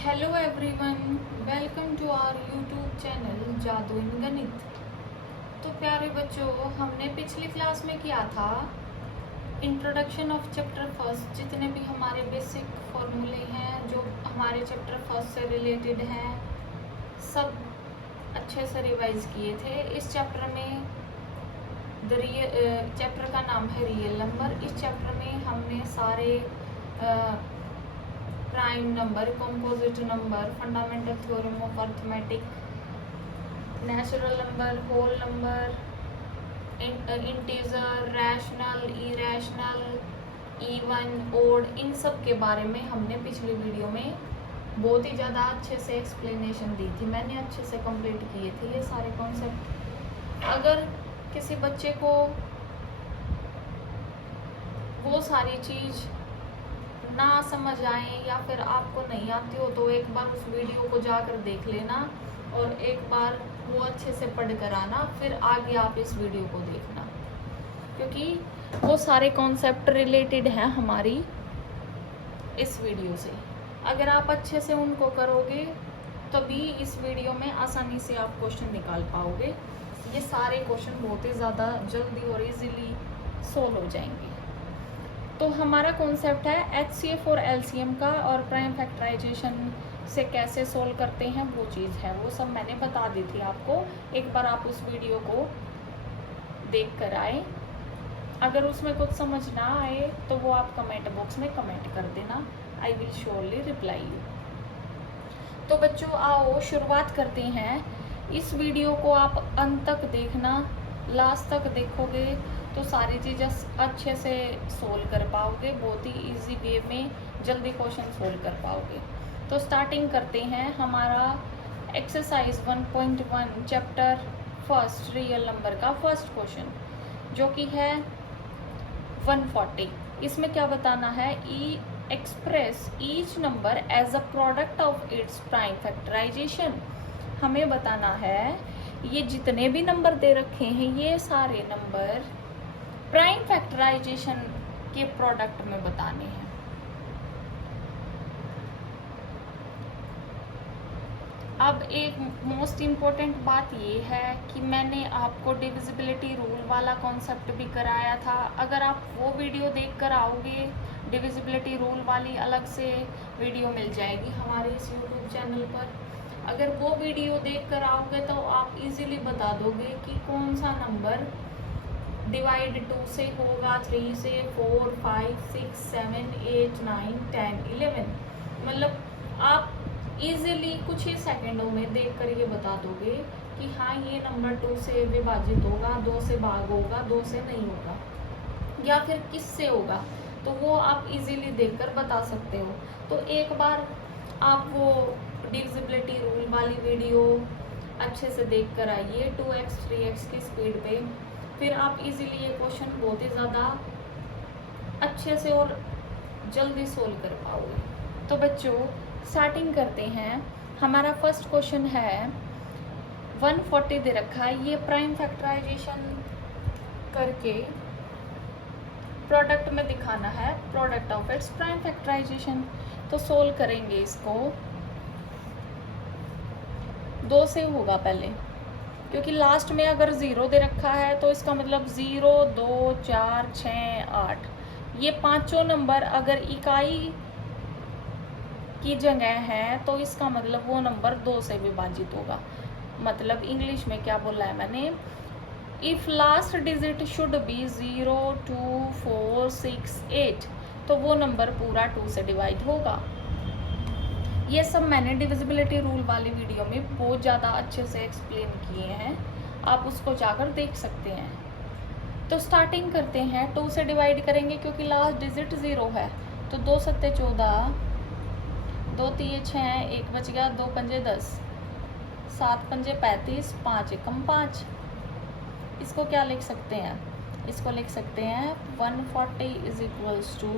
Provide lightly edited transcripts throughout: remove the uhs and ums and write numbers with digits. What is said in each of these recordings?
Hello everyone, welcome to our YouTube channel जादू in गणित। तो प्यारे बच्चों, हमने पिछली क्लास में किया था इंट्रोडक्शन ऑफ चैप्टर फर्स्ट। जितने भी हमारे बेसिक फॉर्मूले हैं जो हमारे चैप्टर फर्स्ट से रिलेटेड हैं, सब अच्छे से रिवाइज किए थे। इस चैप्टर में चैप्टर का नाम है रियल नंबर। इस चैप्टर में हमने सारे prime number, composite number, fundamental theorem of arithmetic, natural number, whole number, integer, rational, irrational, even, odd, इन सब के बारे में हमने पिछली वीडियो में बहुत ही ज़्यादा अच्छे से एक्सप्लेनेशन दी थी। मैंने अच्छे से कंप्लीट किए थे ये सारे कॉन्सेप्ट। अगर किसी बच्चे को वो सारी चीज़ ना समझ आए या फिर आपको नहीं आती हो तो एक बार उस वीडियो को जाकर देख लेना और एक बार वो अच्छे से पढ़ कर आना, फिर आगे आप इस वीडियो को देखना, क्योंकि वो सारे कॉन्सेप्ट रिलेटेड हैं हमारी इस वीडियो से। अगर आप अच्छे से उनको करोगे तभी इस वीडियो में आसानी से आप क्वेश्चन निकाल पाओगे। ये सारे क्वेश्चन बहुत ही ज़्यादा जल्दी और इजीली सोल्व हो जाएंगे। तो हमारा कॉन्सेप्ट है HCF और LCM का, और प्राइम फैक्टराइजेशन से कैसे सोल्व करते हैं वो चीज़ है, वो सब मैंने बता दी थी आपको। एक बार आप उस वीडियो को देख कर आए। अगर उसमें कुछ समझ ना आए तो वो आप कमेंट बॉक्स में कमेंट कर देना, I will surely reply you. तो बच्चों आओ शुरुआत करते हैं। इस वीडियो को आप अंत तक देखना, लास्ट तक देखोगे तो सारी चीज़ें अच्छे से सोल्व कर पाओगे, बहुत ही इजी वे में जल्दी क्वेश्चन सोल्व कर पाओगे। तो स्टार्टिंग करते हैं हमारा exercise 1.1 chapter first real number का फर्स्ट क्वेश्चन, जो कि है 140। इसमें क्या बताना है, express each number as a product of its prime factorization. हमें बताना है ये जितने भी नंबर दे रखे हैं ये सारे नंबर प्राइम फैक्टराइजेशन के प्रोडक्ट में बताने हैं। अब एक मोस्ट इम्पोर्टेंट बात ये है कि मैंने आपको डिविजिबिलिटी रूल वाला कॉन्सेप्ट भी कराया था। अगर आप वो वीडियो देख कर आओगे, डिविजिबिलिटी रूल वाली अलग से वीडियो मिल जाएगी हमारे इस यूट्यूब चैनल पर। अगर वो वीडियो देख कर आओगे तो आप इजीली बता दोगे कि कौन सा नंबर डिवाइड 2 से होगा, 3 से, 4, 5, 6, 7, 8, 9, 10, 11। मतलब आप इजीली कुछ ही सेकंडों में देखकर ये बता दोगे कि हाँ ये नंबर 2 से विभाजित होगा, 2 से भाग होगा, 2 से नहीं होगा, या फिर किससे होगा, तो वो आप इजीली देखकर बता सकते हो। तो एक बार आप वो डिविजिबिलिटी रूल वाली वीडियो अच्छे से देख कर आइए 2x 3x की स्पीड पे, फिर आप इजीली ये क्वेश्चन बहुत ही ज़्यादा अच्छे से और जल्दी सोल्व कर पाओगे। तो बच्चों स्टार्टिंग करते हैं। हमारा फर्स्ट क्वेश्चन है 140 दे रखा है, ये प्राइम फैक्टराइजेशन करके प्रोडक्ट में दिखाना है, product of its prime factorization. तो सोल्व करेंगे इसको, 2 से होगा पहले, क्योंकि लास्ट में अगर 0 दे रखा है तो इसका मतलब 0, 2, 4, 6, 8, ये पांचों नंबर अगर इकाई की जगह है तो इसका मतलब वो नंबर 2 से विभाजित होगा। मतलब इंग्लिश में क्या बोला है मैंने, if last digit should be 0, 2, 4, 6, 8, तो वो नंबर पूरा 2 से डिवाइड होगा। ये सब मैंने डिविजिबिलिटी रूल वाली वीडियो में बहुत ज़्यादा अच्छे से एक्सप्लेन किए हैं, आप उसको जाकर देख सकते हैं। तो स्टार्टिंग करते हैं, 2 से डिवाइड करेंगे क्योंकि लास्ट डिजिट 0 है। तो 2 सत्ते 14, 2 तिये 6, 1 बच गया, 2 पंजे 10, 7 पंजे 35, 5 एकम 5। इसको क्या लिख सकते हैं, इसको लिख सकते हैं 140 is equals to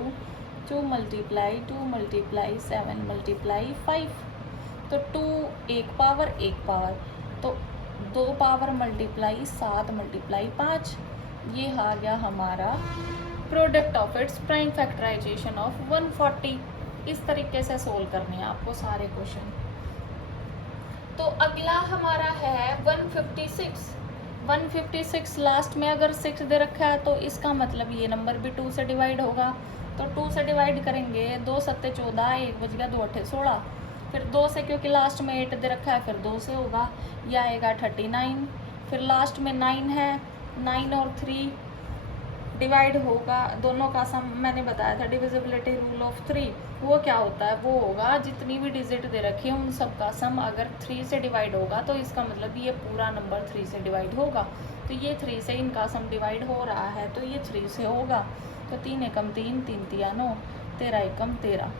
2 multiply 2 multiply 7 multiply 5। तो 2 एक पावर, तो 2 पावर मल्टीप्लाई 7 मल्टीप्लाई 5। ये आ गया हमारा product of its prime factorization of 140। इस तरीके से सोल्व करने हैं आपको सारे क्वेश्चन। तो अगला हमारा है 156। 156 लास्ट में अगर 6 दे रखा है तो इसका मतलब ये नंबर भी 2 से डिवाइड होगा। तो 2 से डिवाइड करेंगे, 2 सत्ते 14, 1 बज गया, 2 अट्ठे 16। फिर 2 से, क्योंकि लास्ट में 8 दे रखा है, फिर 2 से होगा, यह आएगा 39। फिर लास्ट में 9 है, 9 और 3 डिवाइड होगा, दोनों का सम मैंने बताया था डिविजिबिलिटी रूल ऑफ 3। वो क्या होता है, वो होगा जितनी भी डिजिट दे रखी है उन सब का सम अगर 3 से डिवाइड होगा तो इसका मतलब ये पूरा नंबर 3 से डिवाइड होगा। तो ये 3 से इनका सम डिवाइड हो रहा है तो ये 3 से होगा। तो 3 एकम 3, 3 तिया 9, 13 एकम 13।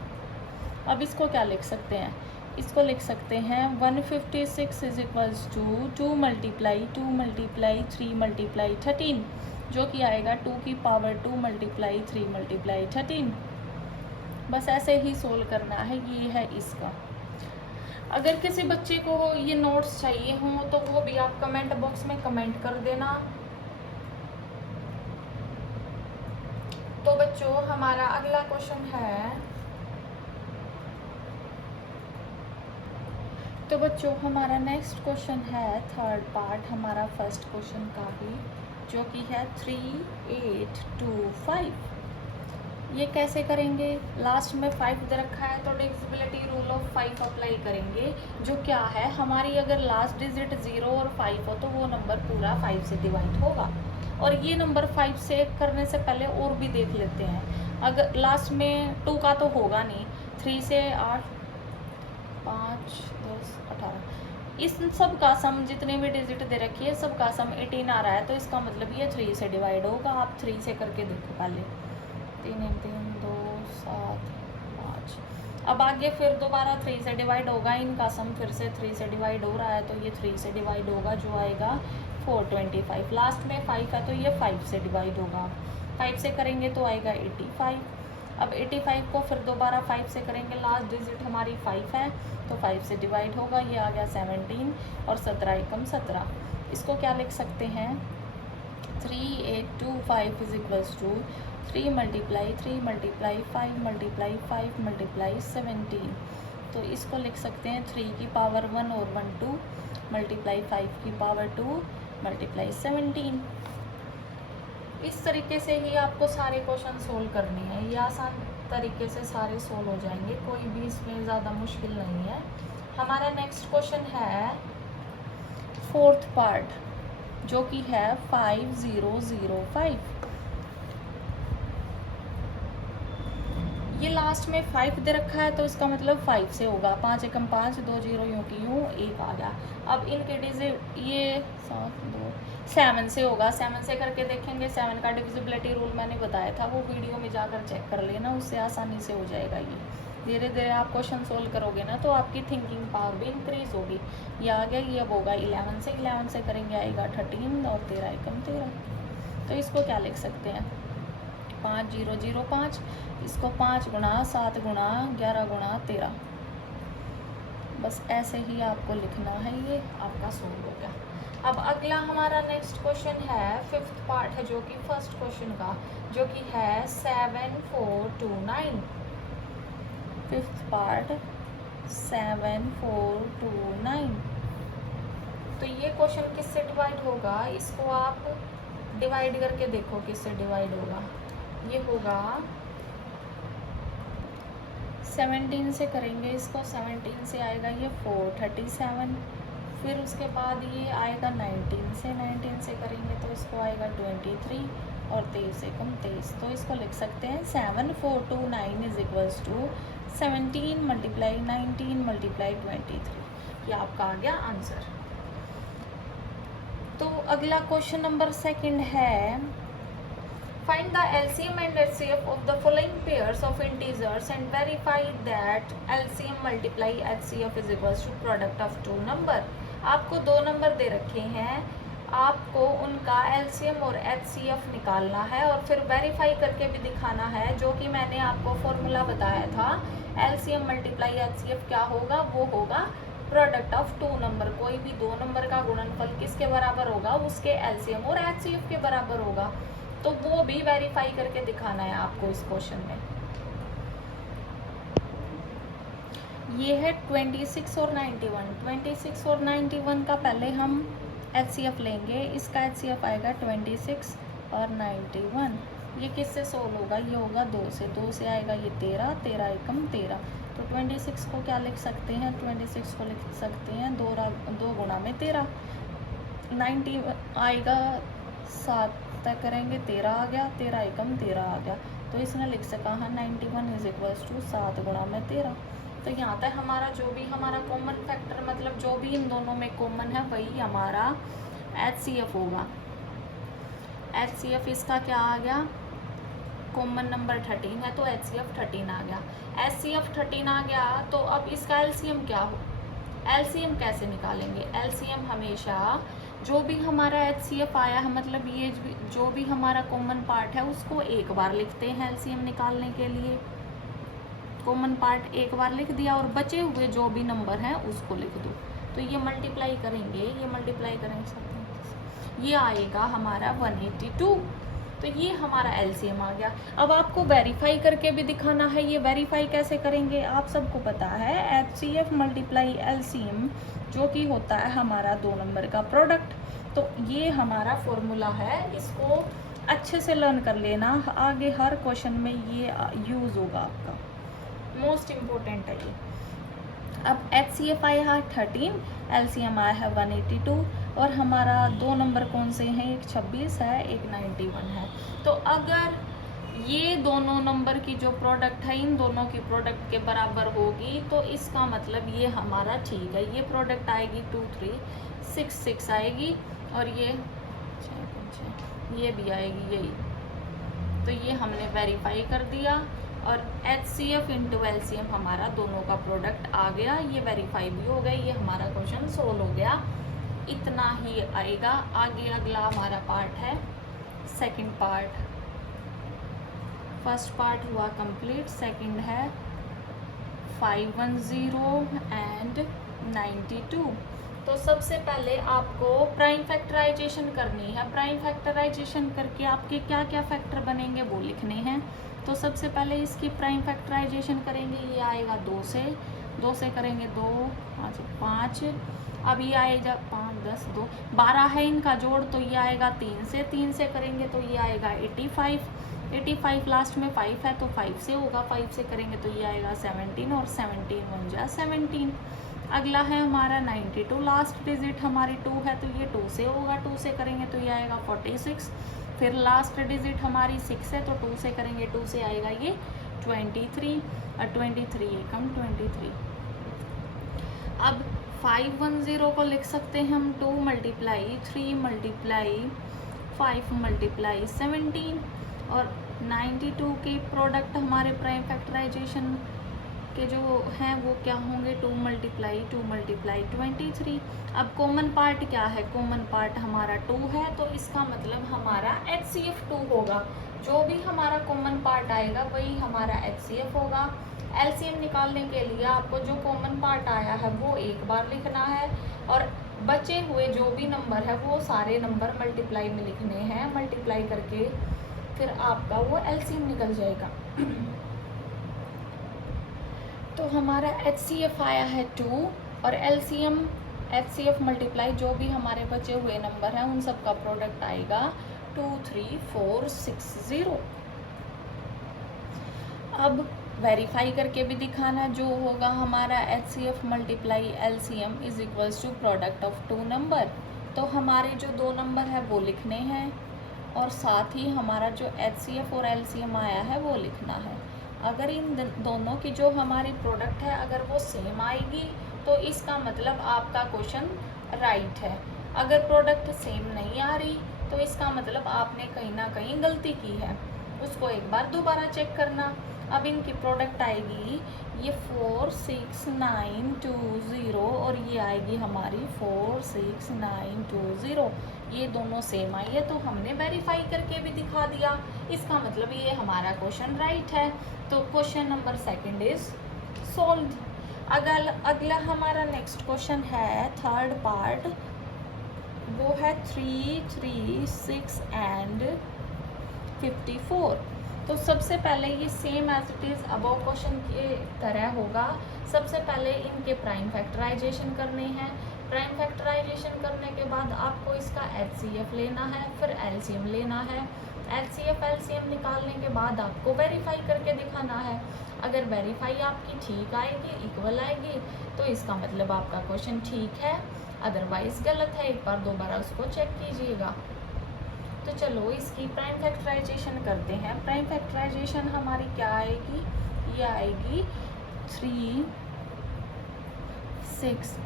अब इसको क्या लिख सकते हैं, इसको लिख सकते हैं 156 is equals to 2 multiply 2 multiply 3 multiply 13, जो कि आएगा 2 की पावर 2 मल्टीप्लाई 3 मल्टीप्लाई 13। बस ऐसे ही सोल्व करना है, ये है इसका। अगर किसी बच्चे को ये नोट्स चाहिए हों तो वो भी आप कमेंट बॉक्स में कमेंट कर देना। तो बच्चों हमारा अगला क्वेश्चन है, तो बच्चों हमारा नेक्स्ट क्वेश्चन है थर्ड पार्ट हमारा फर्स्ट क्वेश्चन का ही, जो कि है 3, 8, 2, 5। ये कैसे करेंगे, लास्ट में 5 दे रखा है तो डिविजिबिलिटी रूल ऑफ 5 अप्लाई करेंगे, जो क्या है हमारी अगर लास्ट डिजिट 0 और 5 हो तो वो नंबर पूरा 5 से डिवाइड होगा। और ये नंबर 5 से करने से पहले और भी देख लेते हैं। अगर लास्ट में 2 का तो होगा नहीं, 3 से 8, 5, 10, 18, इस सब का सम जितने भी डिजिट दे रखी है सब का सम 18 आ रहा है तो इसका मतलब ये 3 से डिवाइड होगा। आप 3 से करके देखो पहले, 3 3 2 7 5। अब आगे फिर दोबारा 3 से डिवाइड होगा, इनका सम फिर से 3 से डिवाइड हो रहा है तो ये 3 से डिवाइड होगा, जो आएगा 425। लास्ट में 5 है तो ये 5 से डिवाइड होगा, 5 से करेंगे तो आएगा 85। अब 85 को फिर दोबारा 5 से करेंगे, लास्ट डिजिट हमारी 5 है तो 5 से डिवाइड होगा, ये आ गया 17 और 17 एकम 17। इसको क्या लिख सकते हैं, 3, 8, 2, 5 is equals to 3 multiply 3 multiply 5 multiply 5 multiply 17। तो इसको लिख सकते हैं 3 की पावर 1 और 1 2 मल्टीप्लाई 5 की पावर 2 मल्टीप्लाई 17। इस तरीके से ही आपको सारे क्वेश्चन सोल्व करने हैं, ये आसान तरीके से सारे सोल्व हो जाएंगे, कोई भी इसमें ज़्यादा मुश्किल नहीं है। हमारा नेक्स्ट क्वेश्चन है फोर्थ पार्ट, जो कि है 5005। ये लास्ट में 5 दे रखा है तो इसका मतलब 5 से होगा, 5 एकम 5, 2 0 यूँ की यूँ 1 आ गया। अब इनके डिजिट ये 7 2 7 से होगा, 7 से करके देखेंगे। 7 का डिविजिबिलिटी रूल मैंने बताया था, वो वीडियो में जाकर चेक कर लेना, उससे आसानी से हो जाएगा। ये धीरे धीरे आप क्वेश्चन सोल्व करोगे ना तो आपकी थिंकिंग पावर भी इंक्रीज होगी। ये आ गया, ये अब होगा 11 से, 11 से करेंगे आएगा 13 और 13 एकम 13। तो इसको क्या लिख सकते हैं, 5 0 0 5, इसको 5 गुणा 7 गुणा 11 गुणा 13। बस ऐसे ही आपको लिखना है, ये आपका सोल्व हो गया। अब अगला हमारा नेक्स्ट क्वेश्चन है फिफ्थ पार्ट है, जो कि फर्स्ट क्वेश्चन का, जो कि है 7429। Fifth part 7429। तो ये क्वेश्चन किससे डिवाइड होगा, इसको आप डिवाइड करके देखो किससे डिवाइड होगा। ये होगा 17 से करेंगे इसको, 17 से आएगा ये 437। फिर उसके बाद ये आएगा 19 से, 19 से करेंगे तो इसको आएगा 23 और 23 एकम 23। तो इसको लिख सकते हैं 7429 is equals to 17 multiply 19 multiply 23। ये आपका आ गया आंसर। तो अगला क्वेश्चन नंबर सेकंड है, find the LCM and HCF of the following pairs of integers and verify that LCM multiply HCF is equals to product of two number। आपको दो number दे रखे हैं, आपको उनका LCM और HCF निकालना है और फिर वेरीफाई करके भी दिखाना है, जो कि मैंने आपको फॉर्मूला बताया था। LCM मल्टीप्लाई HCF क्या होगा, वो होगा प्रोडक्ट ऑफ टू नंबर। कोई भी दो नंबर का गुणनफल किसके बराबर होगा, उसके LCM और HCF के बराबर होगा। तो वो भी वेरीफाई करके दिखाना है आपको इस क्वेश्चन में। ये है 26 और 91। 26 और 91 का पहले हम HCF लेंगे। इसका HCF आएगा 26 और 91। ये किससे सोल्व होगा? ये होगा 2 से। 2 से आएगा ये 13, 13 एकम 13। तो 26 को क्या लिख सकते हैं? 26 को लिख सकते हैं 2 गुणा में 13। 90 आएगा 7 तक करेंगे, 13 आ गया, 13 एकम 13 आ गया। तो इसने लिख सका है 91 इज इक्वल्स टू 7 गुणा में 13। तो यहाँ तक हमारा जो भी हमारा कॉमन फैक्टर, मतलब जो भी इन दोनों में कॉमन है वही हमारा HCF होगा। HCF इसका क्या आ गया? कॉमन नंबर 13 है तो HCF 13 आ गया। HCF 13 आ गया तो अब इसका LCM क्या हो? LCM कैसे निकालेंगे? LCM हमेशा जो भी हमारा HCF आया है, मतलब ये जो भी हमारा कॉमन पार्ट है उसको एक बार लिखते हैं LCM निकालने के लिए। कॉमन पार्ट एक बार लिख दिया और बचे हुए जो भी नंबर हैं उसको लिख दो। तो ये मल्टीप्लाई करेंगे, ये मल्टीप्लाई करेंगे, ये आएगा हमारा 182। तो ये हमारा LCM आ गया। अब आपको वेरीफाई करके भी दिखाना है। ये वेरीफाई कैसे करेंगे? आप सबको पता है HCF मल्टीप्लाई LCM जो कि होता है हमारा 2 नंबर का प्रोडक्ट। तो ये हमारा फॉर्मूला है, इसको अच्छे से लर्न कर लेना, आगे हर क्वेश्चन में ये यूज़ होगा आपका, मोस्ट इम्पोर्टेंट है ये। अब HCF आया है 13, LCM आया है 182 और हमारा 2 नंबर कौन से हैं? एक 26 है, एक 91 है। तो अगर ये दोनों नंबर की जो प्रोडक्ट है इन दोनों की प्रोडक्ट के बराबर होगी तो इसका मतलब ये हमारा ठीक है। ये प्रोडक्ट आएगी 2366 आएगी और ये भी आएगी यही। तो ये हमने वेरीफाई कर दिया और HCF इंटू LCM हमारा दोनों का प्रोडक्ट आ गया। ये वेरीफाई भी हो गया, ये हमारा क्वेश्चन सोल्व हो गया। इतना ही आएगा। आगे अगला हमारा पार्ट है सेकंड पार्ट। फर्स्ट पार्ट हुआ कंप्लीट, सेकंड है 510 एंड 92। तो सबसे पहले आपको प्राइम फैक्टराइजेशन करनी है। प्राइम फैक्टराइजेशन करके आपके क्या क्या फैक्टर बनेंगे वो लिखने हैं। तो सबसे पहले इसकी प्राइम फैक्टराइजेशन करेंगे। ये आएगा 2 से, 2 से करेंगे 2 5, अब ये आएगा 5 10 2 12 है इनका जोड़, तो ये आएगा 3 से, 3 से करेंगे तो ये आएगा 85, 85 लास्ट में 5 है तो 5 से होगा, 5 से करेंगे तो ये आएगा 17 और 17 1 जा 17। अगला है हमारा 92, लास्ट डिजिट हमारी 2 है तो ये 2 से होगा, 2 से करेंगे तो ये आएगा 46। फिर लास्ट डिजिट हमारी 6 है तो 2 से करेंगे, 2 से आएगा ये 23 और 23 एकम 23। अब 510 को लिख सकते हैं हम 2 मल्टीप्लाई 3 मल्टीप्लाई 5 मल्टीप्लाई 17 और 92 के प्रोडक्ट हमारे प्राइम फैक्टराइजेशन के जो हैं वो क्या होंगे 2 मल्टीप्लाई 23। अब कॉमन पार्ट क्या है? कॉमन पार्ट हमारा 2 है तो इसका मतलब हमारा HCF 2 होगा। जो भी हमारा कॉमन पार्ट आएगा वही हमारा HCF होगा। LCM निकालने के लिए आपको जो कॉमन पार्ट आया है वो एक बार लिखना है और बचे हुए जो भी नंबर है वो सारे नंबर मल्टीप्लाई में लिखने हैं। मल्टीप्लाई करके फिर आपका वो LCM निकल जाएगा। तो हमारा HCF आया है 2 और LCM HCF मल्टीप्लाई जो भी हमारे बचे हुए नंबर हैं उन सब का प्रोडक्ट आएगा 23460। अब वेरीफाई करके भी दिखाना, जो होगा हमारा HCF multiply LCM is equals to product of 2 number. तो हमारे जो 2 नंबर है वो लिखने हैं और साथ ही हमारा जो HCF और LCM आया है वो लिखना है। अगर इन दोनों की जो हमारी प्रोडक्ट है अगर वो सेम आएगी तो इसका मतलब आपका क्वेश्चन राइट है। अगर प्रोडक्ट सेम नहीं आ रही तो इसका मतलब आपने कहीं ना कहीं गलती की है, उसको एक बार दोबारा चेक करना। अब इनकी प्रोडक्ट आएगी ये 46920 और ये आएगी हमारी 46920। ये दोनों सेम आई है तो हमने वेरीफाई करके भी दिखा दिया। इसका मतलब ये हमारा क्वेश्चन राइट है। तो question number second is solve. अगला हमारा नेक्स्ट क्वेश्चन है थर्ड पार्ट, वो है 3 3 6 एंड 54। तो सबसे पहले ये same as it is above question के तरह होगा। सबसे पहले इनके प्राइम फैक्टराइजेशन करने हैं। प्राइम फैक्टराइजेशन करने के बाद आपको इसका HCF लेना है, फिर LCM लेना है। HCF LCM निकालने के बाद आपको वेरीफाई करके दिखाना है। अगर वेरीफाई आपकी ठीक आएगी, इक्वल आएगी, तो इसका मतलब आपका क्वेश्चन ठीक है, अदरवाइज गलत है। एक बार दोबारा उसको चेक कीजिएगा। तो चलो इसकी प्राइम फैक्टराइजेशन करते हैं। प्राइम फैक्टराइजेशन हमारी क्या आएगी, ये आएगी 3 6,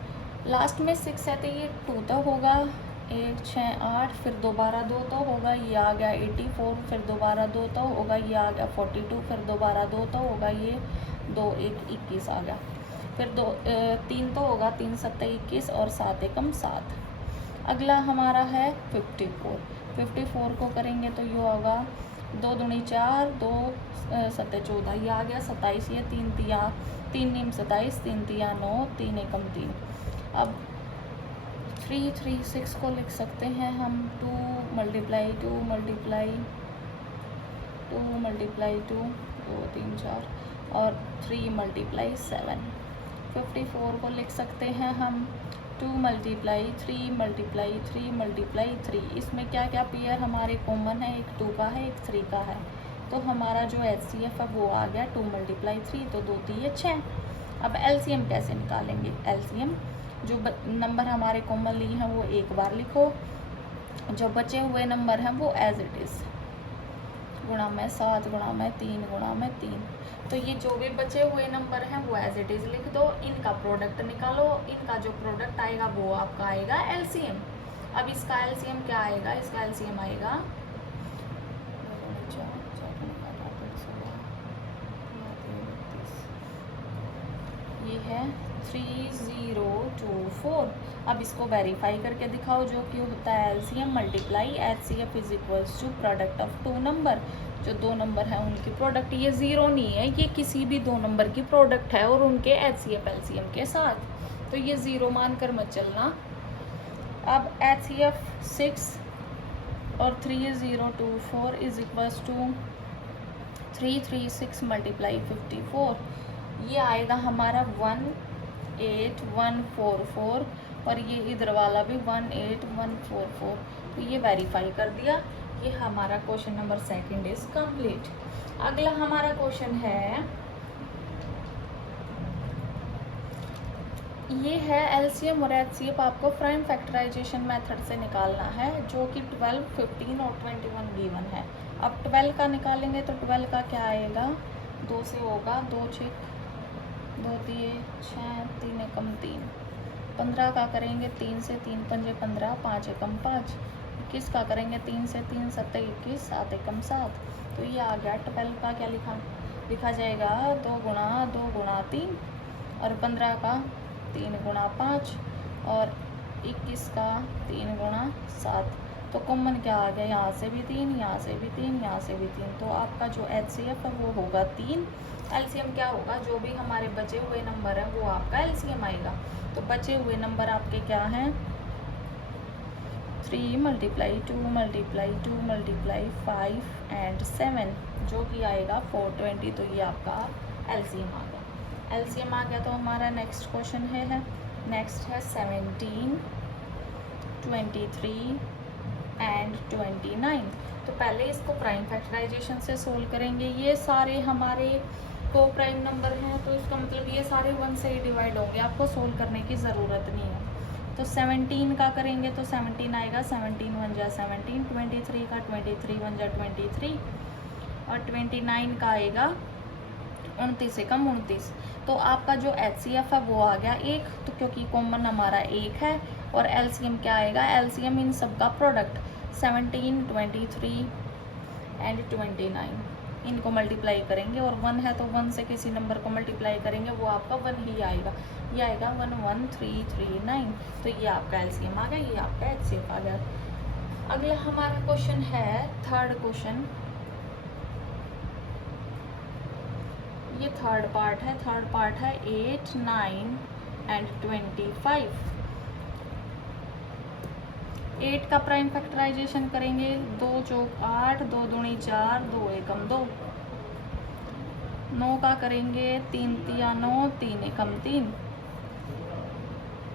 लास्ट में 6 है तो ये 2 तो होगा, 1 6 8, फिर दोबारा 2 तो होगा, ये आ गया 84, फिर दोबारा 2 तो होगा, ये आ गया 42, फिर दोबारा 2 तो होगा, ये 2 1 21 आ गया, फिर 3 तो होगा, 3 7 21 और 7 एकम 7। अगला हमारा है 54। 54 को करेंगे तो ये होगा 2 दूनी 4, 2 7 14, ये आ गया 27, ये 3 तिया 3 नीम 27, 3 तिया 9, 3 एकम 3। अब 3 3 6 को लिख सकते हैं हम 2 मल्टीप्लाई 2 मल्टीप्लाई 2 मल्टीप्लाई 2 2 3 4 और 3 मल्टीप्लाई 7। 54 को लिख सकते हैं हम 2 मल्टीप्लाई 3 मल्टीप्लाई 3 मल्टीप्लाई 3। इसमें क्या क्या पेयर हमारे कॉमन है, एक 2 का है, एक 3 का है। तो हमारा जो HCF है वो आ गया 2 मल्टीप्लाई 3, तो 2 3 6। अब LCM कैसे निकालेंगे? LCM जो नंबर हमारे कॉमन लिए हैं वो एक बार लिखो, जो बचे हुए नंबर हैं वो एज इट इज़ गुणा में 7 गुणा में 3 गुणा में 3। तो ये जो भी बचे हुए नंबर हैं वो एज इट इज़ लिख दो। इनका प्रोडक्ट निकालो, इनका जो प्रोडक्ट आएगा वो आपका आएगा LCM। अब इसका LCM क्या आएगा? इसका LCM आएगा ये है 3024। अब इसको वेरीफाई करके दिखाओ, जो कि होता है LCM multiply HCF is equals to product of 2 number. जो 2 नंबर हैं उनकी प्रोडक्ट, ये ज़ीरो नहीं है, ये किसी भी 2 नंबर की प्रोडक्ट है और उनके HCF LCM के साथ, तो ये ज़ीरो मानकर मत चलना। अब HCF 6 और 3024 इज इक्वल्स टू 336 मल्टीप्लाई 54। ये आएगा हमारा 18144 और ये इधर वाला भी 18144। तो ये वेरीफाई कर दिया। ये हमारा क्वेश्चन नंबर 2 इज कंप्लीट। अगला हमारा क्वेश्चन है, ये है LCM और HCF आपको प्राइम फैक्टराइजेशन मेथड से निकालना है, जो कि 12 15 और 21 गिवन है। अब 12 का निकालेंगे तो 12 का क्या आएगा, 2 से होगा, 2 6 2 3 6 3 एकम 3। 15 का करेंगे 3 से, 3 पंजे 15, 5 एकम 5। 21 का करेंगे 3 से, 3 7 21, 7 एकम 7। तो ये आ गया 12 का क्या लिखा जाएगा, 2 गुणा 3 और 15 का 3 गुणा 5 और 21 का 3 गुणा 7। तो कॉमन क्या आ गया, यहाँ से भी 3, यहाँ से भी 3, यहाँ से भी 3। तो आपका जो HCF है वो होगा 3। LCM क्या होगा, जो भी हमारे बचे हुए नंबर हैं वो आपका LCM आएगा। तो बचे हुए नंबर आपके क्या हैं, 3 मल्टीप्लाई 2 मल्टीप्लाई 2 मल्टीप्लाई 5 एंड 7, जो कि आएगा 420। तो ये आपका LCM आ गया। LCM आ गया तो हमारा नेक्स्ट क्वेश्चन है नेक्स्ट है 17 23 एंड 29। तो पहले इसको प्राइम फैक्टराइजेशन से सोल्व करेंगे। ये सारे हमारे को प्राइम नंबर हैं, तो इसका मतलब ये सारे 1 से ही डिवाइड होंगे, आपको सोल्व करने की ज़रूरत नहीं है। तो 17 का करेंगे तो 17 आएगा, 17 1 जा 17, 23 का 23 1 जा 23 और 29 का आएगा 29 एकम 29। तो आपका जो HCF है वो आ गया 1, तो क्योंकि कॉमन हमारा 1 है। और LCM क्या आएगा, LCM इन सब का प्रोडक्ट 17 23 एंड 29, इनको मल्टीप्लाई करेंगे और 1 है तो 1 से किसी नंबर को मल्टीप्लाई करेंगे, वो आपका 1 ही आएगा। ये आएगा 11339। तो ये आपका LCM आ गया, ये आपका HCF आ गया। अगला हमारा क्वेश्चन है थर्ड क्वेश्चन। ये थर्ड पार्ट है 8 9 एंड 25। 8 का प्राइम फैक्टराइजेशन करेंगे, 2 चौक 8, 2 दूनी 4, 2 एकम 2। 9 का करेंगे 3 तिया 9, 3 एकम 3।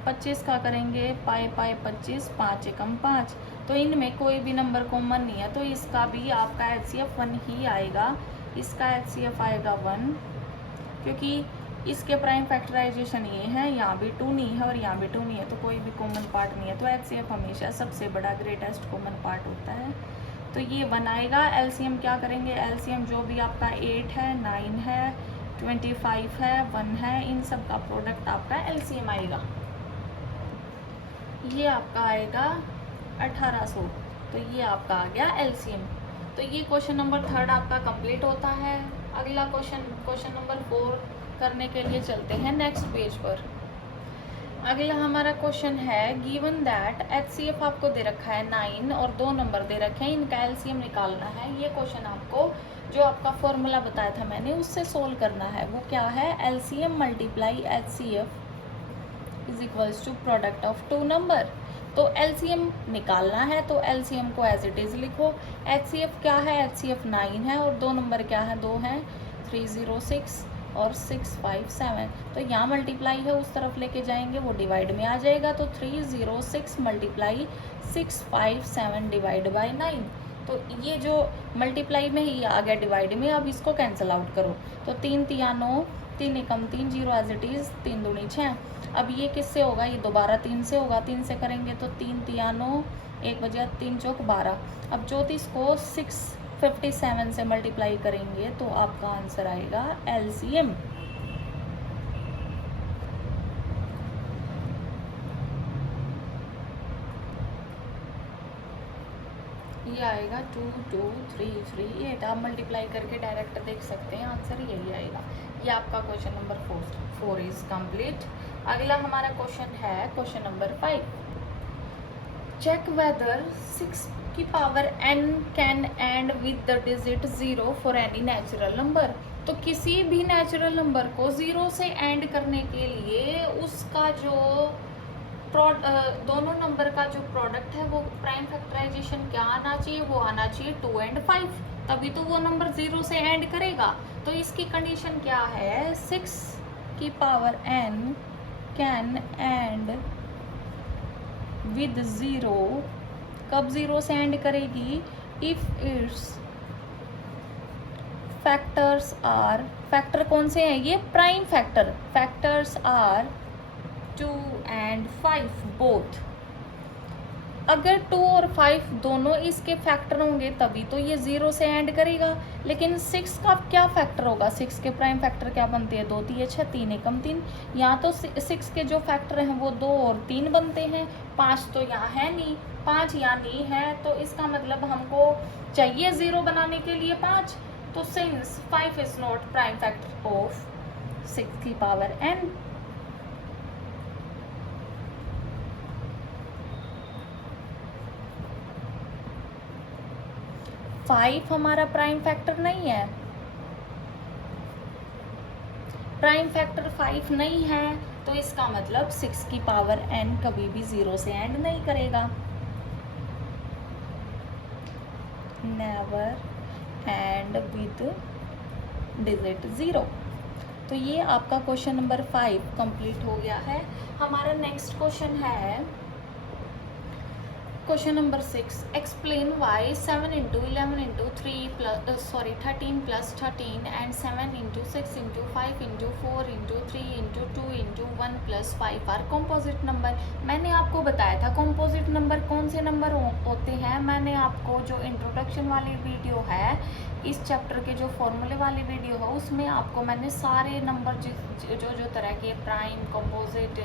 25 का करेंगे पाई पाई 25, 5 एकम 5। तो इनमें कोई भी नंबर कॉमन नहीं है, तो इसका भी आपका HCF 1 ही आएगा। इसका HCF आएगा 1, क्योंकि इसके प्राइम फैक्टराइजेशन ये है, यहाँ भी 2 नहीं है और यहाँ भी 2 नहीं है, तो कोई भी कॉमन पार्ट नहीं है। तो HCF हमेशा सबसे बड़ा ग्रेटेस्ट कॉमन पार्ट होता है। तो ये 1 आएगा। LCM क्या करेंगे, LCM जो भी आपका 8 है, 9 है, 25 है, 1 है, इन सब का प्रोडक्ट आपका LCM आएगा। ये आपका आएगा 1800। तो ये आपका आ गया LCM। तो ये क्वेश्चन नंबर 3 आपका कंप्लीट होता है। अगला क्वेश्चन नंबर 4 करने के लिए चलते हैं नेक्स्ट पेज पर। अगला हमारा क्वेश्चन है, गिवन दैट HCF आपको दे रखा है 9 और 2 नंबर दे रखे हैं, इनका LCM निकालना है। ये क्वेश्चन आपको जो आपका फॉर्मूला बताया था मैंने उससे सोल्व करना है। वो क्या है, LCM multiply HCF is equals to product of 2 number. तो LCM निकालना है, तो LCM को एज इट इज लिखो। HCF क्या है, HCF 9 है और 2 नंबर क्या है, 2 हैं, 306 और 657। तो यहाँ मल्टीप्लाई है, उस तरफ लेके जाएंगे वो डिवाइड में आ जाएगा। तो 306 मल्टीप्लाई 657 डिवाइड बाई 9। तो ये जो मल्टीप्लाई में ही आ गया डिवाइड में, अब इसको कैंसिल आउट करो। तो 3 तिया 9, 3 एकम 3, 0 एज इट इज, 3 दूनी 6। अब ये किससे होगा, ये दोबारा 3 से होगा। 3 से करेंगे तो 3 तिया 9, 1 बजा 3 चौक 12। अब 34 को 657 से मल्टीप्लाई करेंगे तो आपका आंसर आएगा LCM। ये आएगा 2 2 3 3 8। आप मल्टीप्लाई करके डायरेक्ट देख सकते हैं, आंसर यही आएगा। ये आपका क्वेश्चन नंबर 4 इज कंप्लीट। अगला हमारा क्वेश्चन है क्वेश्चन नंबर 5। चेक वेदर 6 की power n can end with the digit 0 for any natural number. तो किसी भी नेचुरल नंबर को 0 से एंड करने के लिए उसका जो दोनों नंबर का जो प्रोडक्ट है वो प्राइम फैक्टराइजेशन क्या आना चाहिए, वो आना चाहिए 2 और 5, तभी तो वो नंबर 0 से एंड करेगा। तो इसकी कंडीशन क्या है, 6 की power n can end with 0। कब 0 से एंड करेगी, if its factors are, factor कौन से हैं, ये prime factor, factors are 2 and 5 both. अगर 2 और 5 दोनों इसके फैक्टर होंगे तभी तो ये 0 से एंड करेगा। लेकिन 6 का क्या फैक्टर होगा, 6 के प्राइम फैक्टर क्या बनते हैं, 2 तिया 6, 3 एकम 3। यहाँ तो 6 के जो फैक्टर हैं वो 2 और 3 बनते हैं, 5 तो यहाँ है नहीं, 5 यहाँ नहीं है। तो इसका मतलब हमको चाहिए 0 बनाने के लिए 5। तो since 5 is not prime factor of 6 की पावर n, 5 हमारा प्राइम फैक्टर नहीं है, प्राइम फैक्टर 5 नहीं है। तो इसका मतलब 6 की पावर n कभी भी 0 से एंड नहीं करेगा, नेवर एंड विद डिजिट 0। तो ये आपका क्वेश्चन नंबर 5 कंप्लीट हो गया है। हमारा नेक्स्ट क्वेश्चन है question number 6। Explain why 7 into 11 into 13 plus 13 and 7 into 6 into 5 into 4 into 3 into 2 into 1 plus 5 are composite number. मैंने आपको बताया था कॉम्पोजिट नंबर कौन से नंबर होते हैं। मैंने आपको जो इंट्रोडक्शन वाली वीडियो है, इस चैप्टर के जो फॉर्मूले वाली वीडियो है, उसमें आपको मैंने सारे नंबर जो तरह के prime, composite,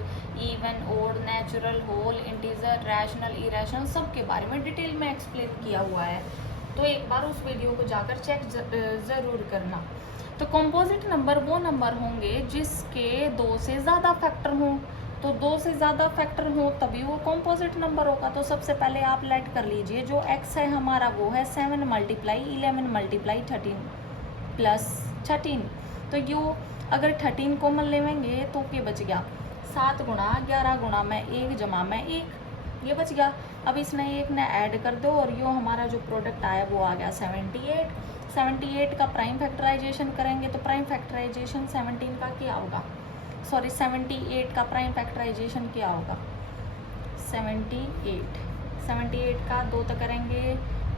even, odd, natural, whole, integer, rational, irrational सब के बारे में डिटेल में एक्सप्लेन किया हुआ है। तो एक बार उस वीडियो को जाकर चेक ज़रूर करना। तो कंपोजिट नंबर वो नंबर होंगे जिसके 2 से ज़्यादा फैक्टर हों। तो 2 से ज़्यादा फैक्टर हो तभी वो कंपोजिट नंबर होगा। तो सबसे पहले आप लेट कर लीजिए, जो x है हमारा वो है 7 मल्टीप्लाई 11 मल्टीप्लाई 13 प्लस 13। तो यू अगर 13 कॉमन लेंगे तो क्या बच गया, 7 गुणा 11 गुणा में 1 जमा में 1, ये बच गया। अब इस नए एक ने ऐड कर दो और यो हमारा जो प्रोडक्ट आया वो आ गया 78। 78 का प्राइम फैक्टराइजेशन करेंगे तो प्राइम फैक्टराइजेशन 17 का क्या होगा, सॉरी 78 का प्राइम फैक्टराइजेशन क्या होगा, 78 का 2 तक करेंगे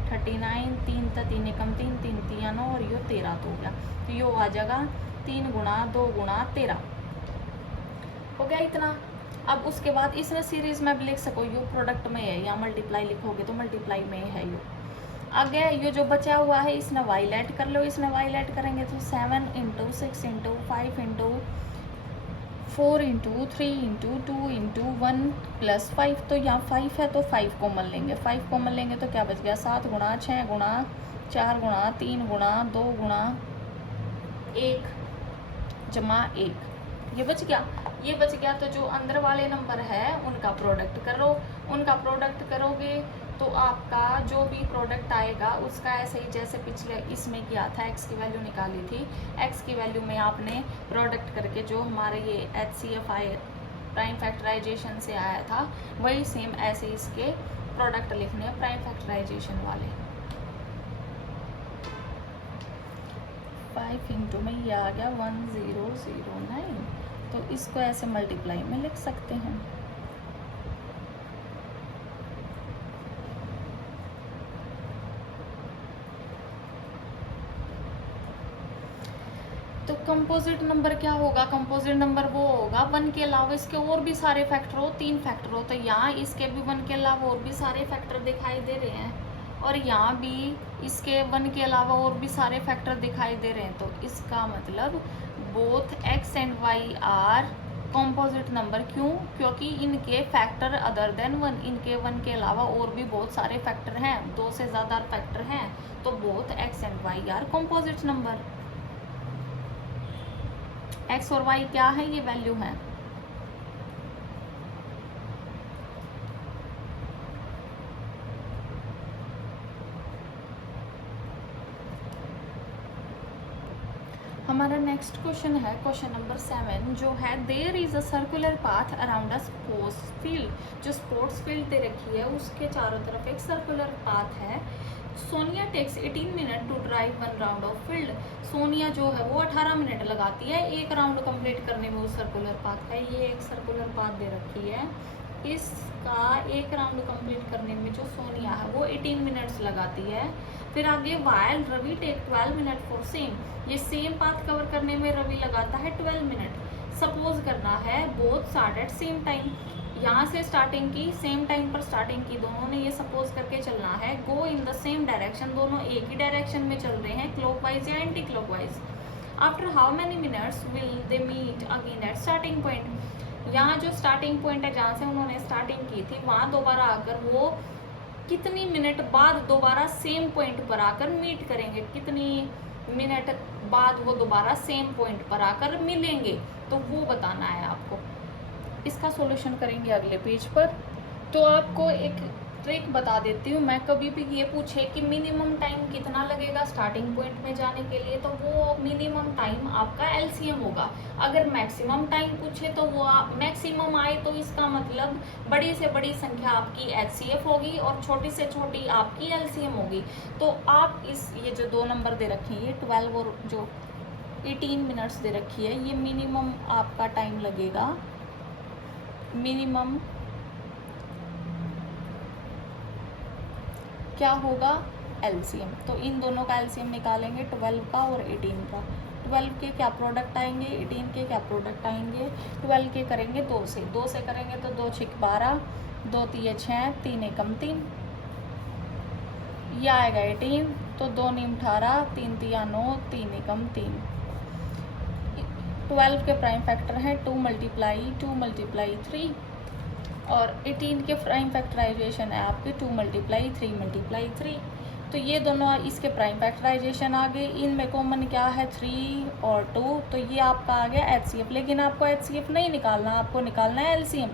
39, 3 तक 3 एकम 3, 3 तिया 9 और यो 13 तो हो गया। तो यो आ जाएगा 3 गुणा 2 गुणा 13 हो गया इतना। अब उसके बाद इसमें सीरीज में भी लिख सको, यो प्रोडक्ट में है या मल्टीप्लाई लिखोगे तो मल्टीप्लाई में है यो। आगे यो जो बचा हुआ है इसने वाई लेट कर लो, इसने वाई लेट करेंगे तो 7 × 6 × 5 × 4 × 3 × 2 × 1 + 5, तो यहाँ 5 है तो 5 कॉमन लेंगे, 5 कॉमन लेंगे तो क्या बच गया 7 गुणा 6 गुणा 4 गुणा 3 गुणा 2 गुणा 1 जमा 1, ये बच गया। ये बच गया तो जो अंदर वाले नंबर है उनका प्रोडक्ट करो, उनका प्रोडक्ट करोगे तो आपका जो भी प्रोडक्ट आएगा उसका ऐसे ही जैसे पिछले इसमें किया था, x की वैल्यू निकाली थी, x की वैल्यू में आपने प्रोडक्ट करके जो हमारे ये HCF आए प्राइम फैक्टराइजेशन से आया था वही सेम ऐसे इसके प्रोडक्ट लिखने हैं प्राइम फैक्टराइजेशन वाले। 5 × में ये आ गया 1009, तो इसको ऐसे मल्टीप्लाई में लिख सकते हैं। तो कंपोजिट नंबर क्या होगा, कंपोजिट नंबर वो होगा 1 के अलावा इसके और भी सारे फैक्टर हो, 3 फैक्टर हो, तो यहाँ इसके भी 1 के अलावा और भी सारे फैक्टर दिखाई दे रहे हैं और यहाँ भी इसके 1 के अलावा और भी सारे फैक्टर दिखाई दे रहे हैं। तो इसका मतलब both x and y are composite number. क्यों? क्योंकि इनके फैक्टर अदर देन 1, इनके 1 के अलावा और भी बहुत सारे फैक्टर हैं, 2 से ज़्यादा फैक्टर हैं, तो both x and y are composite number. x और y क्या है, ये वैल्यू है। हमारा नेक्स्ट क्वेश्चन है क्वेश्चन नंबर 7 जो है there is a circular path around a sports field. जो स्पोर्ट्स फील्ड दे रखी है उसके चारों तरफ एक सर्कुलर पाथ है। Sonia takes 18 minute to drive 1 round of field. Sonia जो है वो 18 मिनट लगाती है एक राउंड कंप्लीट करने में उस सर्कुलर पाथ का। ये एक सर्कुलर पाथ दे रखी है, इसका एक राउंड कंप्लीट करने में जो सोनिया है वो 18 मिनट्स लगाती है। फिर आगे while Ravi take 12 minute for same, ये सेम पाथ कवर करने में रवि लगाता है 12 मिनट। सपोज करना है both start at same time, यहाँ से स्टार्टिंग की सेम टाइम पर स्टार्टिंग की, दोनों ने ये सपोज करके चलना है। गो इन द सेम डायरेक्शन, दोनों एक ही डायरेक्शन में चल रहे हैं, क्लॉकवाइज या anti clockwise. After how many minutes will they meet again at starting point. यहाँ जो स्टार्टिंग पॉइंट है जहाँ से उन्होंने स्टार्टिंग की थी वहाँ दोबारा आकर वो कितनी मिनट बाद दोबारा सेम पॉइंट पर आकर मीट करेंगे, कितनी मिनट बाद वो दोबारा सेम पॉइंट पर आकर मिलेंगे, तो वो बताना है आपको। इसका सॉल्यूशन करेंगे अगले पेज पर। तो आपको एक ट्रिक बता देती हूँ मैं, कभी भी ये पूछे कि मिनिमम टाइम कितना लगेगा स्टार्टिंग पॉइंट में जाने के लिए, तो वो मिनिमम टाइम आपका एलसीएम होगा। अगर मैक्सिमम टाइम पूछे तो वो मैक्सिमम आए तो इसका मतलब बड़ी से बड़ी संख्या आपकी एचसीएफ होगी और छोटी से छोटी आपकी एलसीएम होगी। तो आप ये जो 2 नंबर दे रखी है 12 और जो 18 मिनट्स दे रखी है, ये मिनिमम आपका टाइम लगेगा, मिनिमम क्या होगा एलसीएम। तो इन दोनों का एलसीएम निकालेंगे 12 का और 18 का। 12 के क्या प्रोडक्ट आएंगे, 18 के क्या प्रोडक्ट आएंगे। 12 के करेंगे 2 से करेंगे तो 2 6 12, 2 3 6, 3 एकम 3, यह आएगा 18, तो 2 9 18, 3 3 9, 3 एकम 3। 12 के प्राइम फैक्टर हैं 2 × 3 और 18 के प्राइम फैक्टराइजेशन है आपके 2 × 3 तो ये दोनों इसके प्राइम फैक्टराइजेशन आ गए। इनमें कॉमन क्या है 3 और 2, तो ये आपका आ गया एचसीएफ। लेकिन आपको एचसीएफ नहीं निकालना, आपको निकालना है एलसीएम।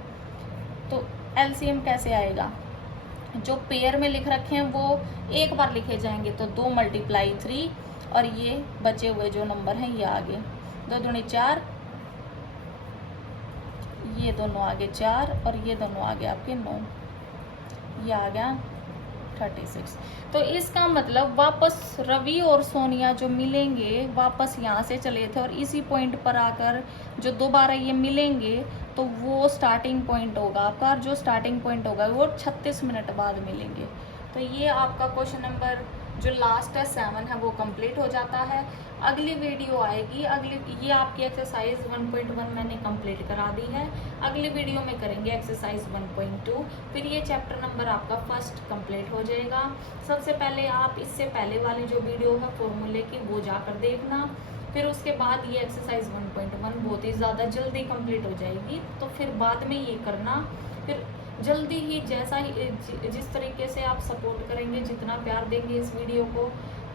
तो एलसीएम कैसे आएगा, जो पेयर में लिख रखे हैं वो एक बार लिखे जाएंगे, तो 2 × 3 और ये बचे हुए जो नंबर हैं ये आगे 2 दूनी 4, ये दोनों आगे 4 और ये दोनों आगे आपके 9, ये आ गया 36। तो इसका मतलब वापस रवि और सोनिया जो मिलेंगे, वापस यहाँ से चले थे और इसी पॉइंट पर आकर जो दोबारा ये मिलेंगे, तो वो स्टार्टिंग पॉइंट होगा आपका, और जो स्टार्टिंग पॉइंट होगा वो 36 मिनट बाद मिलेंगे। तो ये आपका क्वेश्चन नंबर जो लास्ट है 7 है वो कंप्लीट हो जाता है। अगली वीडियो आएगी, ये आपकी एक्सरसाइज 1.1 मैंने कंप्लीट करा दी है। अगली वीडियो में करेंगे एक्सरसाइज 1.2, फिर ये चैप्टर नंबर आपका फर्स्ट कंप्लीट हो जाएगा। सबसे पहले आप इससे पहले वाली जो वीडियो है फॉर्मूले की वो जाकर देखना, फिर उसके बाद ये एक्सरसाइज 1.1 बहुत ही ज़्यादा जल्दी कंप्लीट हो जाएगी। तो फिर बाद में ये करना, फिर जल्दी ही जैसा ही जिस तरीके से आप सपोर्ट करेंगे, जितना प्यार देंगे इस वीडियो को,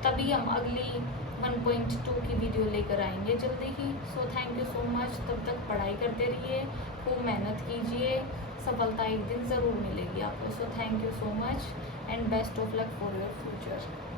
तभी हम अगली 1.2 की वीडियो लेकर आएंगे जल्दी ही। So thank you so much. तब तक पढ़ाई करते रहिए, खूब मेहनत कीजिए, सफलता एक दिन ज़रूर मिलेगी आपको। सो thank you so much and best of luck for your future.